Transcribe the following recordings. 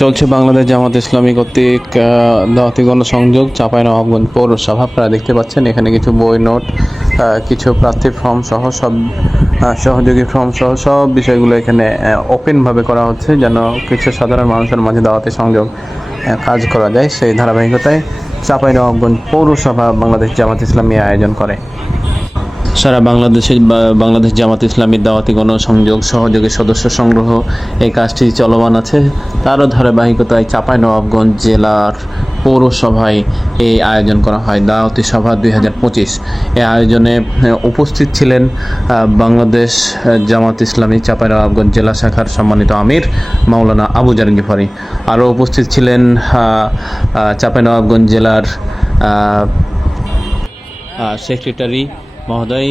চলছে বাংলাদেশ জামাত ইসলামী কর্তৃক দাওয়াতি গণসংযোগ চাঁপাইনবাবগঞ্জ পৌরসভা। আপনারা দেখতে পাচ্ছেন এখানে কিছু বই, নোট, কিছু প্রার্থী ফর্ম সহ সব সহযোগী ফর্ম সহ সব বিষয়গুলো এখানে ওপেনভাবে করা হচ্ছে, যেন কিছু সাধারণ মানুষের মাঝে দাওয়াতি সংযোগ কাজ করা যায়। সেই ধারাবাহিকতায় চাঁপাইনবাবগঞ্জ পৌরসভা বাংলাদেশ জামাত ইসলামী আয়োজন করে। সারা বাংলাদেশ জামাত ইসলামীর দাওয়াতি গণসংযোগ সহযোগী সদস্য সংগ্রহ এই কাজটি চলমান আছে। তারও ধারাবাহিকতায় চাঁপাইনবাবগঞ্জ জেলার পৌরসভায় এই আয়োজন করা হয় দাওয়াতি সভা 2025। এই আয়োজনে উপস্থিত ছিলেন বাংলাদেশ জামাত ইসলামী চাঁপাইনবাবগঞ্জ জেলা শাখার সম্মানিত আমির মাওলানা আবু জার গিফারি। আরও উপস্থিত ছিলেন চাঁপাইনবাবগঞ্জ জেলার সেক্রেটারি মহোদয়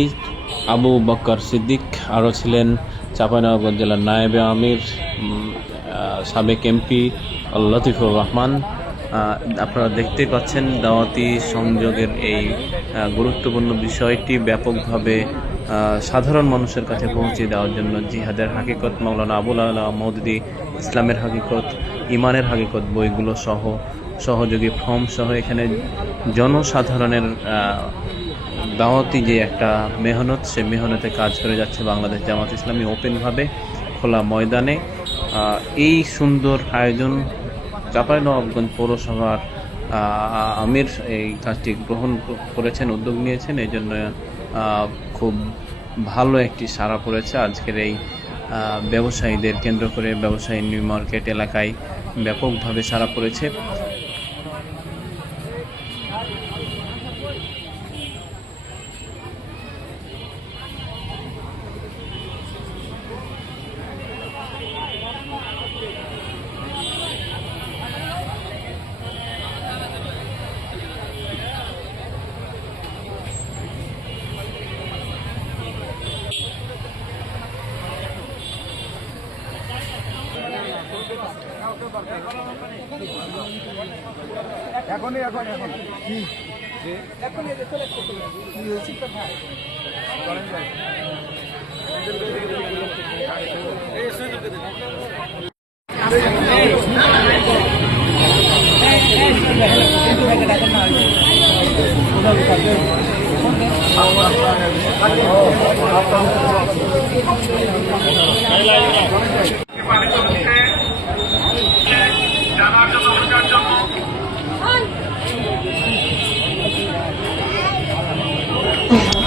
আবু বকর সিদ্দিক, আরও ছিলেন চাঁপাইনবাবগঞ্জ জেলার নায়েবে আমির সাবেক এমপি লতিফুর রহমান। আপনারা দেখতেই পাচ্ছেন দাওয়াতি সংযোগের এই গুরুত্বপূর্ণ বিষয়টি ব্যাপকভাবে সাধারণ মানুষের কাছে পৌঁছে দেওয়ার জন্য জিহাদের হাকিকত, মাওলানা আবুল আলা মওদুদী ইসলামের হাকিকত, ইমানের হাকিকত বইগুলো সহ সহযোগী ফর্ম সহ এখানে জনসাধারণের দাওয়াতি যে একটা মেহনত, সে মেহনতে কাজ করে যাচ্ছে বাংলাদেশ জামাত ইসলামী ওপেনভাবে খোলা ময়দানে। এই সুন্দর আয়োজন চাঁপাইনবাবগঞ্জ পৌরসভার আমির এই কাজটি গ্রহণ করেছেন, উদ্যোগ নিয়েছেন। এই জন্য খুব ভালো একটি সাড়া পড়েছে আজকের এই ব্যবসায়ীদের কেন্দ্র করে। ব্যবসায়ী নিউ মার্কেট এলাকায় ব্যাপকভাবে সাড়া পড়েছে।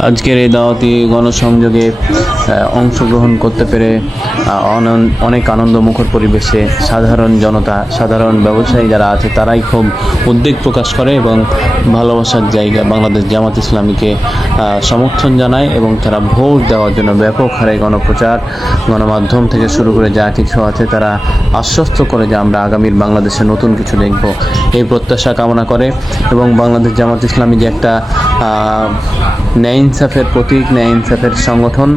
আজকের এই দাওয়াতি গণসংযোগে অংশগ্রহণ করতে পেরে অনেক আনন্দমুখর পরিবেশে সাধারণ জনতা, সাধারণ ব্যবসায়ী যারা আছে তারাই খুব উদ্বেগ প্রকাশ করে এবং ভালোবাসার জায়গা বাংলাদেশ জামাত ইসলামীকে সমর্থন জানায় এবং তারা ভোট দেওয়ার জন্য ব্যাপক হারে গণপ্রচার, গণমাধ্যম থেকে শুরু করে যা কিছু আছে তারা আশ্বস্ত করে যে আমরা আগামীর বাংলাদেশে নতুন কিছু দেখব, এই প্রত্যাশা কামনা করে। এবং বাংলাদেশ জামাত ইসলামী যে একটা ন্যায় ইনসাফের প্রতীক, ন্যায় ইনসাফের সংগঠন,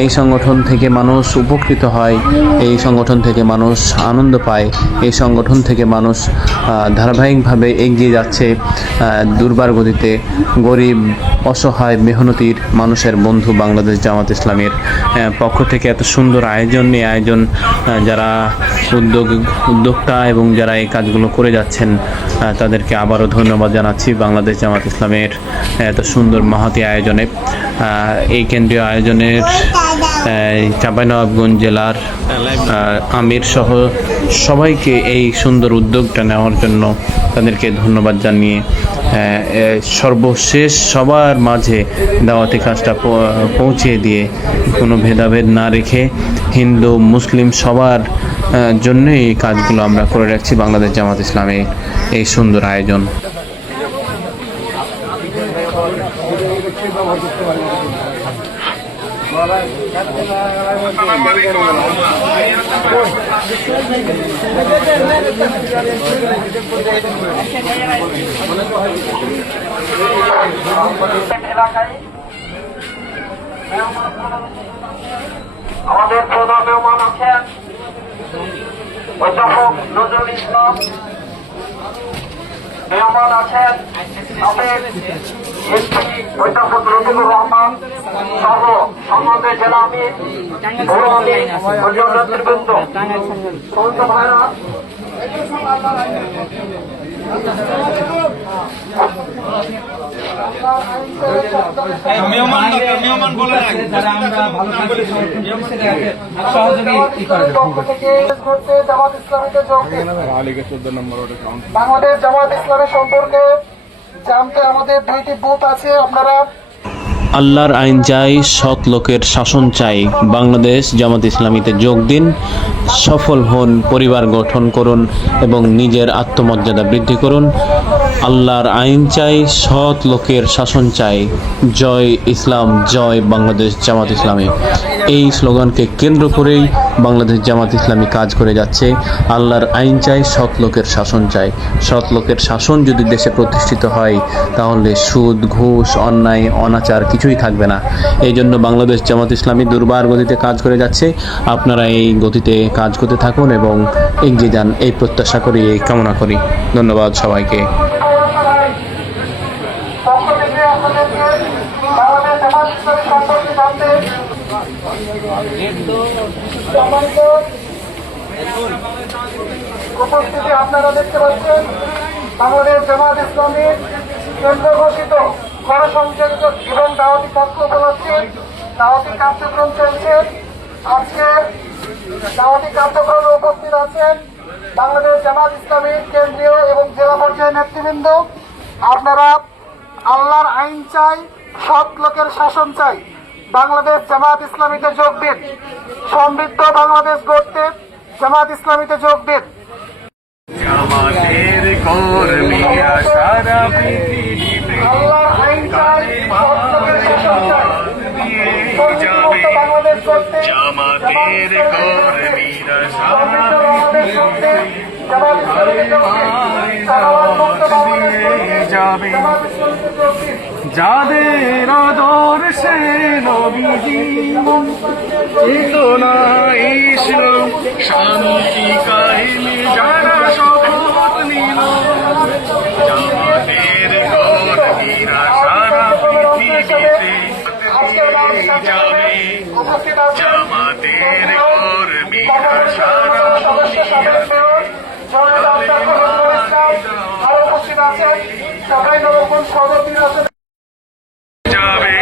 এই সংগঠন থেকে মানুষ উপকৃত হয়, এই সংগঠন থেকে মানুষ আনন্দ পায়, এই সংগঠন থেকে মানুষ ধারাবাহিকভাবে এগিয়ে যাচ্ছে দুর্বার গতিতে। গরিব, অসহায়, মেহনতির মানুষের বন্ধু বাংলাদেশ জামাত ইসলামের পক্ষ থেকে এত সুন্দর আয়োজন, এই আয়োজন যারা উদ্যোক্তা এবং যারা এই কাজগুলো করে যাচ্ছেন তাদেরকে আবারও ধন্যবাদ জানাচ্ছি বাংলাদেশ জামাত ইসলামের এত সুন্দর মহতী আয়োজনে। এই কেন্দ্রীয় আয়োজনের চাঁপাইনবাবগঞ্জ জেলার আমির সহ সবাইকে এই সুন্দর উদ্যোগটা নেওয়ার জন্য তাদেরকে ধন্যবাদ জানিয়ে সর্বশেষ সবার মাঝে দাওয়াতি কাজটা পৌঁছে দিয়ে কোনো ভেদাভেদ না রেখে হিন্দু মুসলিম সবার জন্য এই কাজগুলো আমরা করে রাখছি বাংলাদেশ জামাত ইসলামের এই সুন্দর আয়োজন। আমাদের প্রধান মেহমান আছেন অধ্যাপক নজরুল ইসলাম, মেহমান আছেন সাবেক এমপি অধ্যাপক রফিকুর রহমান সহ সম্বন্ধে জেলা আমির বড় আমির অন্যান্য নেতৃবৃন্দ সমস্ত ভাইরা মেহমান বলে বাংলাদেশ জামাত ইসলামী সম্পর্কে জানতে আমাদের 2টি বুথ আছে। আপনারা আল্লাহর আইন চাই, সৎ লোকের শাসন চাই। বাংলাদেশ জামাত ইসলামীতে যোগ দিন, সফল হন, পরিবার গঠন করুন এবং নিজের আত্মমর্যাদা বৃদ্ধি করুন। আল্লাহর আইন চাই, সৎ লোকের শাসন চাই। জয় ইসলাম, জয় বাংলাদেশ জামাত ইসলামী। এই স্লোগানকে কেন্দ্র করেই বাংলাদেশ জামাত ইসলামী কাজ করে যাচ্ছে। আল্লাহর আইন চাই, সৎ লোকের শাসন চাই। সৎ লোকের শাসন যদি দেশে প্রতিষ্ঠিত হয় তাহলে সুদ, ঘুষ, অন্যায়, অনাচার কিছুই থাকবে না। এই জন্য বাংলাদেশ জামাত ইসলামী দুর্বার গতিতে কাজ করে যাচ্ছে। আপনারা এই গতিতে কাজ করতে থাকুন এবং এগিয়ে যান, এই প্রত্যাশা করি, এই কামনা করি। ধন্যবাদ সবাইকে। পক্ষ থেকে আপনাদেরকে বাংলাদেশ জামাত ইসলামী সম্পর্কে জানতে সম্মানিত উপস্থিতি আপনারা দেখতে পাচ্ছেন। বাংলাদেশ জামাত ইসলামীর কেন্দ্র ঘোষিত গণসংযোগ এবং দাওয়াতি পক্ষ উপলক্ষে দাওয়াতি কার্যক্রম চলছে। আজকে দাওয়াতি কার্যক্রমে উপস্থিত আছেন বাংলাদেশ জামাত ইসলামীর কেন্দ্রীয় এবং জেলা পর্যায়ের নেতৃবৃন্দ। আপনারা আল্লাহর আইন চাই, সৎ লোকের শাসন চাই। বাংলাদেশ জামাত ইসলামীতে যোগ দিন। সমৃদ্ধ বাংলাদেশ গড়তে জামাত ইসলামীতে যোগ দিন। আমাদের কর্মীরা সারা পৃথিবীতে আল্লাহর আইন চাই, সৎ লোকের শাসন চাই। সমৃদ্ধ বাংলাদেশ গড়তে আমাদের কর্মীরা সারা সমৃদ্ধ বাংলাদেশ গড়তে জামাত ইসলামীতে যোগ দিন। সালাওয়াত মুক্ত বাংলাদেশ গড়তে যাবে জামাত ইসলামীতে যোগ দিন। যাদের আদর্শে নবীজি চেতনা ইসলাম শান্তি কাহিনী যারা শপথ নিল জামাতের কর্মীরা সারা পৃথিবীতে যাবে উপস্থিত আছেন জামাতের কর্মীরা সারা আরো উপস্থিত আছেন সবাই নবগণ সভাপতি আছেন। যাবে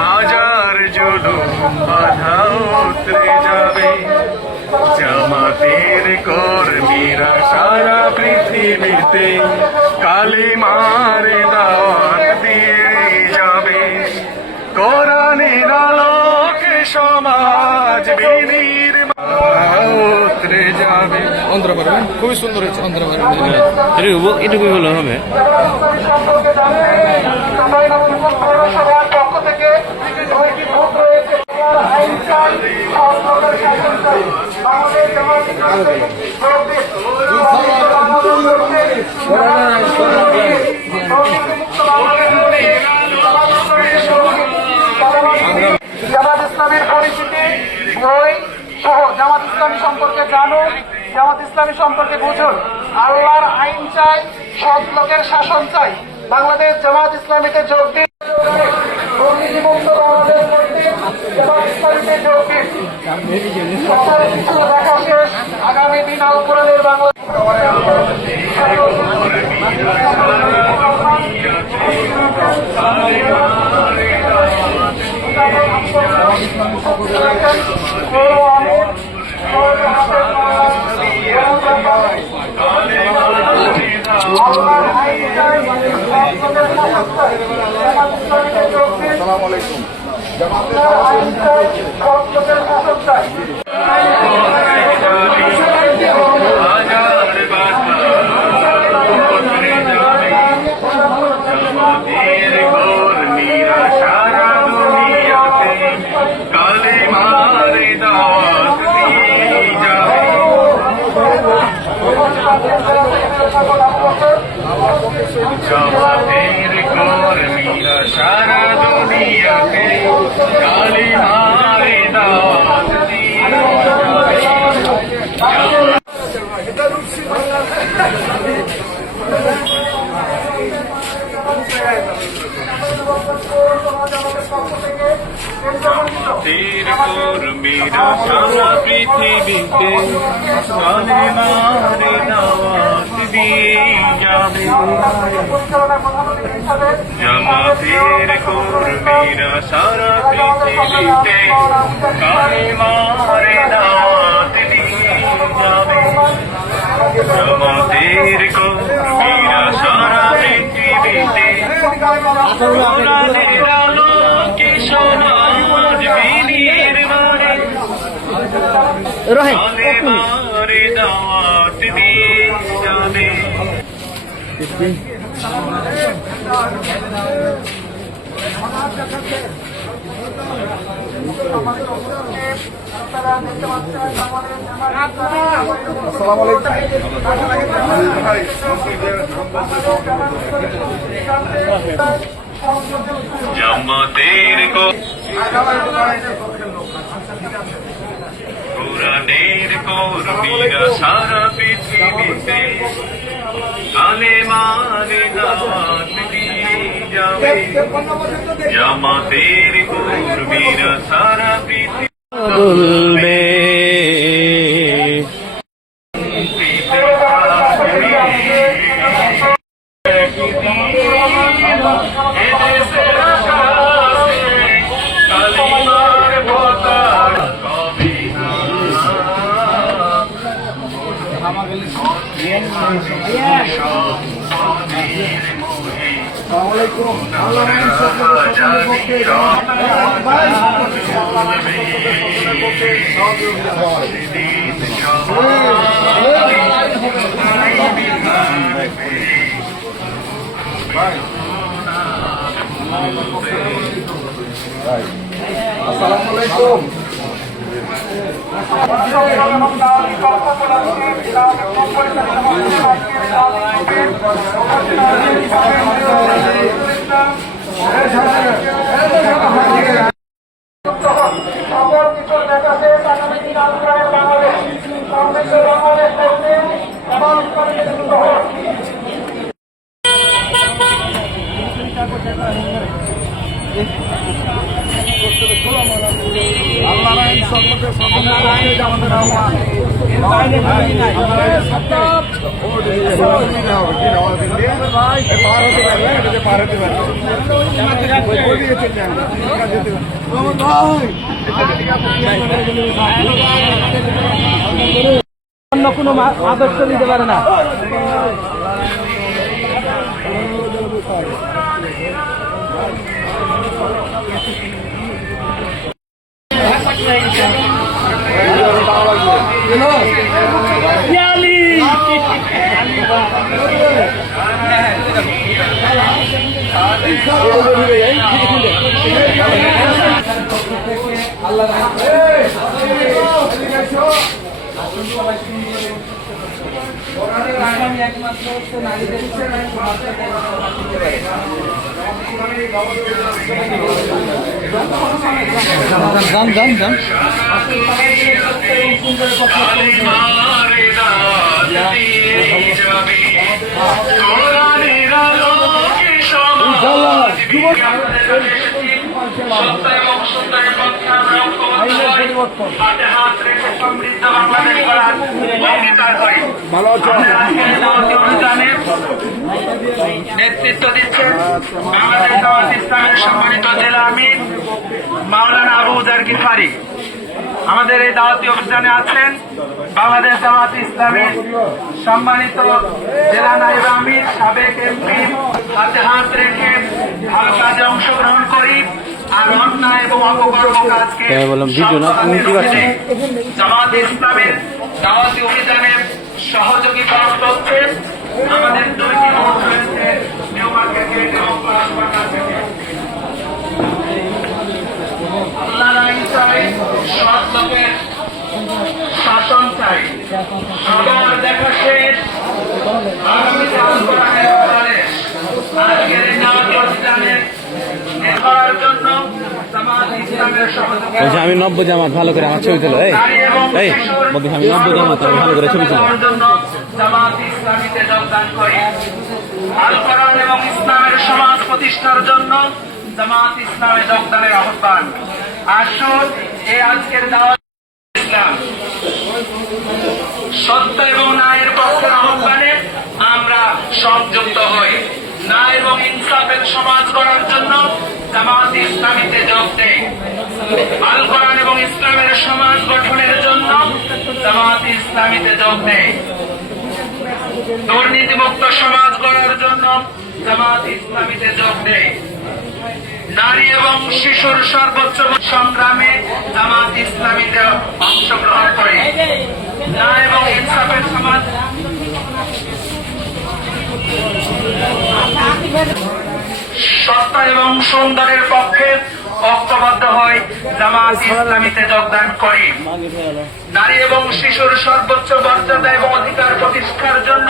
হাজার জুলুম বাধা উতরে যাবে জামাতের কর্মীরা সারা পৃথিবীতে কালিমার দাওয়াত দিয়ে যাবে কোরআনের আলোকে সমাজ উতরে যাবে অন্তর পারবেন খুবই সুন্দর হয়েছে অন্তর পারবেন এটুকুই হলো হবে সম্পর্কে জানেন সবাই নবগণ পৌরসভার পক্ষ থেকে 2টি বুথ রয়েছে। আইন চাই, সৎ লোকের শাসন চাই। বাংলাদেশ জামাত ইসলামী যোগ দিন। জামাত ইসলামীর পরিচিতি বই সহ জামাত ইসলামী সম্পর্কে জানুন, জামাত ইসলামী সম্পর্কে বুঝুন। আল্লাহর আইন চাই, সৎ লোকের শাসন চাই। বাংলাদেশ জামাত ইসলামীতে যোগ দিন। দুর্নীতিমুক্ত বাংলাদেশ গড়তে জামাত ইসলামীতে যোগ দিন। সকল কিছু দেখা শেষ, আগামী দিন আল কোরআনের বাংলা জামাতের কর্মীরা সারা দুনিয়াতে কালিমারে দাওয়াত দিয়ে যাবে। সারা পৃথিবীতে কালেমার দাওয়াত দিয়ে যাবে জামাতের কর্মীরা সারা পৃথিবীতে কালেমার দাওয়াত দিয়ে যাবে জামাতের কর্মীরা সারা পৃথিবীতে কোরআনের আলোকে সমাজ বিনির্মাণে কালেমার দাওয়াত দিয়ে যাবে জামাতের কোরআনের কর্মীরা সারা পৃথিবীতে কালেমার দাওয়াত দিয়ে যাবে জামাতের কর্মীরা সারা পৃথিবী বলবে সকল কিছু নেতাকে আগামী দিন আন্দোলনের বাংলাদেশ সমৃদ্ধ বাংলাদেশ করতে এবং যুক্ত হোক। অন্য কোনো আদর্শ দিতে পারে না। নেতৃত্ব দিচ্ছেন বাংলাদেশ জামাত ইসলামের সম্মানিত জেলা আমির মাওলানা আবু উজার গিফারি। আমাদের এই দাওয়াতি অভিযানে আছেন বাংলাদেশ জামাত ইসলামের সম্মানিত জেলা নায়েব আমির সাবেক এমপি। হাতে হাত রেখে ভালো কাজে অংশগ্রহণ করি আর অন্যায় এবং অপকর্ম কাজকে জামাত ইসলামের দাওয়াতি অভিযানের সহযোগী প্রাপ্ত হচ্ছেন আমাদের দুইটি মত রয়েছে নিউ মার্কেট গেট এবং পলাশবাড়া থেকে। আল্লাহর আইন চাই, সৎ লোকের শাসন চাই। সবার দেখা শেষ, আগামীতে আন্দোলনের ব্যাপারে আজকের এই দাওয়াতি অভিযানের নেতার জন্য জামাত ইসলামের সহযোগী আমি নব্য জামাত ভালো করে আমার ছবি তোলো। এই বলছি আমি নব্য জামাত ভালো করে ছবি তোলো। জামাত ইসলামীতে যোগদান করি। আল কোরআন এবং ইসলামের সমাজ প্রতিষ্ঠার জন্য জামাত ইসলামে যোগদানের আহ্বান। আসুন এই আজকের দাওয়াত সংযুক্ত হই। ন্যায় এবং ইনসাফের সমাজ গড়ার জন্য জামাত ইসলামীতে যোগ দেই। আল কোরআন এবং ইসলামের সমাজ গঠনের জন্য জামাত ইসলামীতে যোগ দেই। দুর্নীতিমুক্ত সমাজ গড়ার জন্য জামাত ইসলামীতে যোগ দেই। নারী এবং শিশুর সর্বোচ্চ সংগ্রামে জামাত ইসলামীতে অংশগ্রহণ করে ন্যায় এবং ইনসাফের সমাজ সত্য এবং সুন্দরের পক্ষে ঐক্যবদ্ধ হয়ে জামাত ইসলামীতে যোগদান করি। নারী এবং শিশুর সর্বোচ্চ মর্যাদা এবং অধিকার প্রতিষ্ঠার জন্য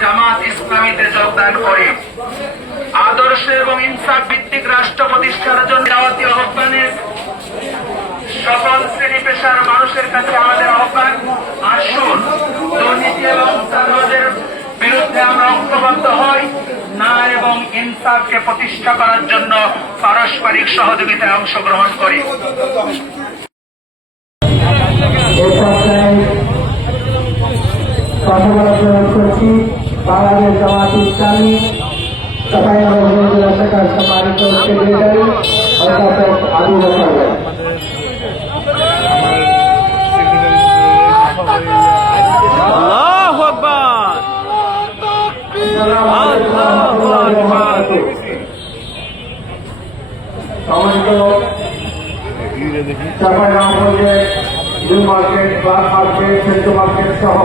জামাত ইসলামীতে যোগদান করি। আদর্শ এবং ইনসাফ ভিত্তিক রাষ্ট্র প্রতিষ্ঠার জন্য দাওয়াতি আহ্বানের সকল শ্রেণী পেশার মানুষের কাছে আমাদের আহ্বান, আসুন দুর্নীতি এবং চাঁদাবাজের বিরুদ্ধে আমরা ঐক্যবদ্ধ হই। ন্যায় এবং ইনসাফকে প্রতিষ্ঠা করার জন্য পারস্পরিক সহযোগিতায় অংশগ্রহণ করি। করছি বাংলাদেশ জামাত ইসলামী শাখার সম্মানিত সেক্রেটারি অধ্যাপক আবু বকর ভাই। আল্লাহু আকবার। সম্মানিত চাঁপাইনবাবগঞ্জের new market, club market, Sentu market সহ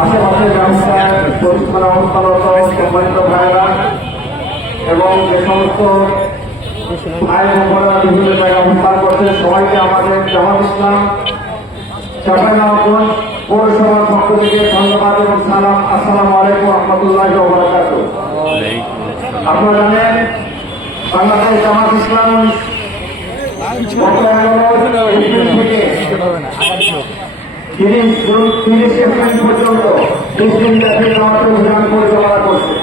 আশেপাশের ব্যবসায় প্রতিষ্ঠান অবস্থারত সম্মানিত ভাইরা এবং যে সমস্ত ভাই বোনেরা বিভিন্ন জায়গায় অবস্থান করছে সবাইকে আমাদের জামাত ইসলাম চাঁপাইনবাবগঞ্জ পৌরসভার পক্ষ থেকে ধন্যবাদ এবং সালাম। আসসালামু আলাইকুম রহমতুল্লাহি ওয়া বারাকাতুহু। আপনারা জানেন বাংলাদেশ জামাত ইসলাম থেকে 30 এপ্রিল পর্যন্ত 20 দিন ব্যাপী জামাত অভিযান পরিচালনা করছে।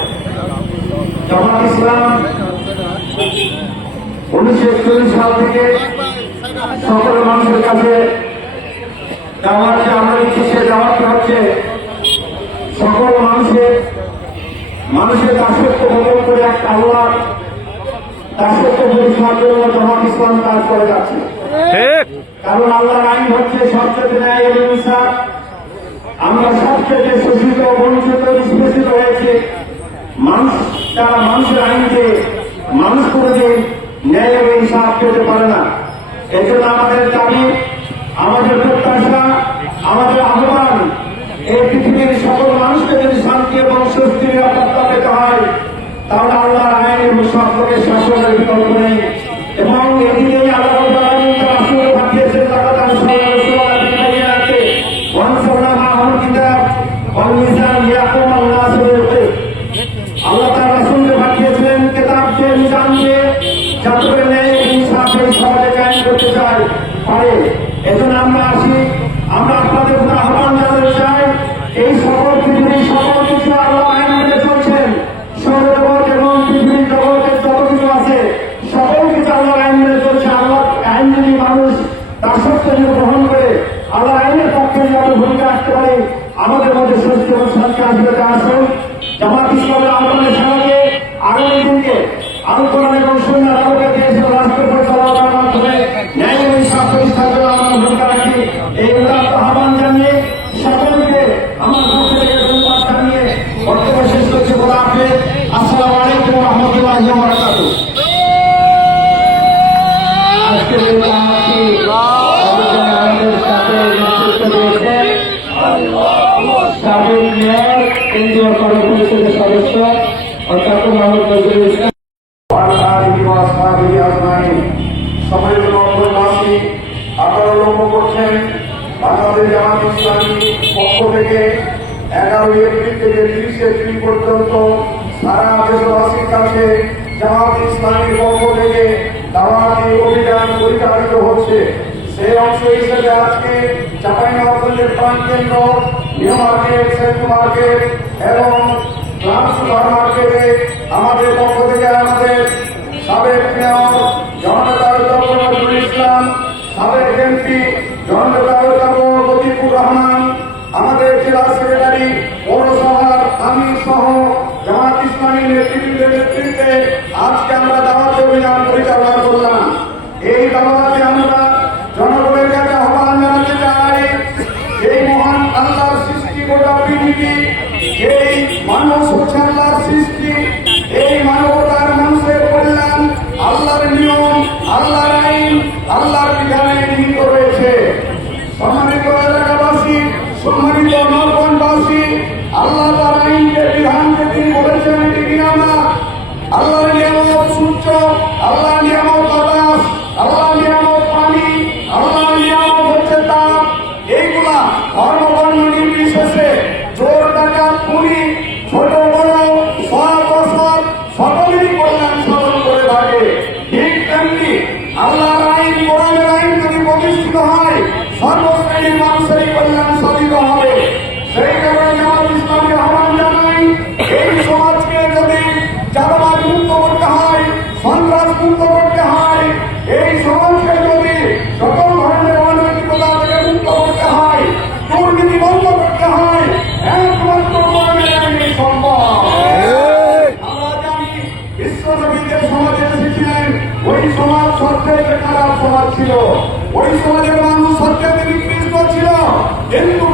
জামাত ইসলাম 1941 সাল থেকে সকল মানুষের কাছে জামাতকে আমরা দিচ্ছি, সে জামাতকে হচ্ছে সকল মানুষের দাসত্ব বদল করে এক আল্লাহ দাসত্ব পরিচালনার জন্য জামাত ইসলাম কাজ করে যাচ্ছে। কারণ আল্লাহর আইন হচ্ছে সবচেয়ে ন্যায় এবং ইনসাফ। আমরা সবচেয়ে শোষিত, বঞ্চিত, নিষ্পেষিত হয়েছে মানুষ, তারা মানুষের আইনকে মানুষ কোনোদিন ন্যায় এবং ইনসাফ পেতে পারে না। এই জন্য আমাদের দাবি, আমাদের প্রত্যাশা, আমাদের আহ্বান, এই পৃথিবীর সকল মানুষকে যদি শান্তি এবং স্বস্তি নিরাপত্তা পেতে হয় তাহলে আল্লাহর আইন এবং সকলের শাসনের বিকল্প নেই। এবং এদিকে আল্লাহ রাসূল পাঠিয়েছেন আল্লাহ তার রাসূলকে পাঠিয়েছেন কিতাবকে জানবে যাতে করে ন্যায় ইনসাফের সমাজে কায়েম করতে চায় পারে। এজন্য আমরা আসি, আমরা আপনাদের প্রতি আহ্বান জানাতে চাই, এই সকল পৃথিবীর সকল কিছু আল্লাহ আইন মেনে চলছেন। সৌরজগৎ এবং পৃথিবীর জগতের যত কিছু আছে সকল কিছু আল্লাহর আইন মেনে চলছে। আল্লাহ আইন যদি মানুষ দাসত্ব গ্রহণ করে আল্লাহ আইনের পক্ষে যদি আমরা ভূমিকা আসতে পারি আমাদের মধ্যে সুস্থ এবং শান্তি আসবে। আসুন জামাত ইসলামের আহ্বানের সঙ্গে আগামী দিনকে আল কোরআন এবং সুন্নাহর আলোকে দেশের রাষ্ট্র পরিচালনার মাধ্যমে ন্যায় এবং ইনসাফ প্রতিষ্ঠার জন্য আমরা ভূমিকা রাখি। এই উদাত্ত আহ্বান জানিয়ে সকলকে আমার পক্ষ থেকে ধন্যবাদ জানিয়ে বক্তব্য শেষ করছি। বলা হাফেজ। আসসালামু আলাইকুম রহমতুল্লাহি ওয়া বারাকাতুহু। আজকের এই মহতি আমাদের সাথে নেতৃত্ব দিয়েছেন সাবেক মেয়র, কেন্দ্রীয় কর্মপরিষদের সদস্য অধ্যাপক মোহাম্মদ নজরুল ইসলাম। আপনারা লক্ষ্য করছেন বাংলাদেশ জামাত ইসলামী পক্ষ থেকে 11 এপ্রিল থেকে 30 এপ্রিল পর্যন্ত সারা দেশবাসীর কাছে জামাত ইসলামীর পক্ষ থেকে দাওয়াতি অভিযান পরিচালিত হচ্ছে। সেই অংশ হিসেবে আজকে চাঁপাইনবাবগঞ্জের প্রাণকেন্দ্র নিউ মার্কেট, সেন্টু মার্কেট এবং ক্লাব সুপার মার্কেটে আমাদের পক্ষ থেকে আমাদের সাবেক মেয়র জননেতা অধ্যাপক নজরুল ইসলাম, সাবেক এমপি জননেতা অধ্যাপক লতিফুর রহমান, আমাদের জেলা সেক্রেটারি, পৌরসভার আমির সহ নীতি, এই মানুষ হচ্ছে আল্লাহর সৃষ্টি, এই মানবতার মানুষের কল্যাণ আল্লাহর নিয়ম, আল্লাহর আইন, আল্লাহর বিধানে নিহিত রয়েছে। সম্মানিত এলাকাবাসী, সম্মানিত নরবনবাসী, আল্লাহ তার আইনকে, বিধানকে তিনি বলেছেন এটি নিয়ামত। আল্লাহর নিয়ামত সূর্য, আল্লাহর নিয়ামত বাতাস, আল্লাহর নিয়ামত পানি, আল্লাহর নিয়ামত হচ্ছে তাপ। এইগুলা ধর্ম বর্ণ নির্বিশেষে জোর টাকা পুরি ছোট বড় সৎ অসৎ সকলেরই কল্যাণ সাধন করে থাকে। ঠিক তেমনি আল্লাহর আইন, কোরআনের আইন যদি প্রতিষ্ঠিত হয় সর্বশ্রেণীর মানুষেরই কল্যাণ সাধিত হবে। সেই কারণে জামাত ইসলামকে আহ্বান জানাই, এই সমাজকে যদি চাঁদাবাজ মুক্ত করতে হয়, সন্ত্রাস মুক্ত করতে হয়, এই সমাজকে যদি সকল ধরনের অনৈতিকতা থেকে মুক্ত করতে হয়, দুর্নীতি বন্ধ করতে হয়, একমাত্র কোরআনের আইনে সম্ভব। আমরা জানি বিশ্বনবীদের সমাজে এসেছিলেন, ওই সমাজ সবচেয়ে খারাপ সমাজ ছিল, ওই সমাজের মানুষ সবচেয়ে নিকৃষ্ট ছিল, কিন্তু